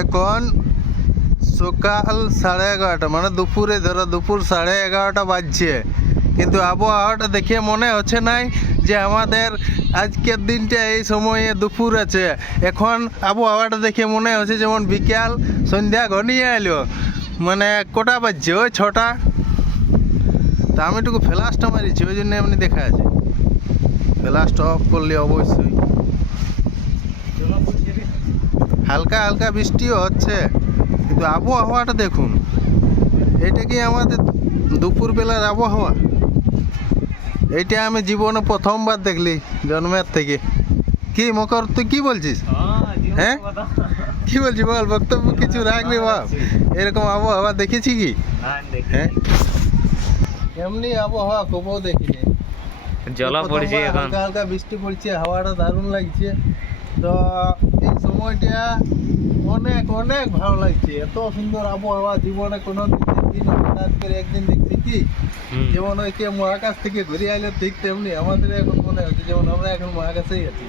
এখন সকাল 11:30, মানে দুপুরে ধরো দুপুর 11:30 বাজছে, কিন্তু আবহাওয়াটা দেখে মনে হচ্ছে নাই যে আমাদের আজকের দিনটা এই সময়ে দুপুর আছে। এখন আবহাওয়াটা দেখে মনে হচ্ছে যেমন বিকাল, সন্ধ্যা ঘনিয়ে এলো, মানে কটা বাজছে, ওই 6টা। তা আমি একটু ফ্ল্যাশটা মারিছি, ওই জন্য এমনি দেখা আছে। ফ্ল্যাশটা অফ করলে অবশ্যই। হালকা হালকা বৃষ্টিও হচ্ছে, কিন্তু আবহাওয়াটা দেখুন, এটা কি আমাদের দুপুরবেলার আবহাওয়া? এইটা আমি জীবনে প্রথমবার দেখলি জন্মের থেকে। কি মকর, তুই কি বলছিস? হ্যাঁ, কি বলছিস বল, বক্তব্য কিছু রাখবি বাপ? এরকম আবহাওয়া দেখেছি কি? হ্যাঁ, এমনি আবহাওয়া খুবও দেখিনি। জলা পড়ছে এখন, হালকা হালকা বৃষ্টি পড়ছে, হাওয়াটা দারুণ লাগছে। তো এই সময়টা অনেক অনেক ভালো লাগছে। এত সুন্দর আবহাওয়া জীবনে কোনো দিন হঠাৎ করে একদিন দেখছি কি, যেমন ওই কে মহাকাশ থেকে ঘুরে আইলে ঠিক তেমনি আমাদের এখন মনে হচ্ছে যেমন আমরা এখন মহাকাশেই আছি।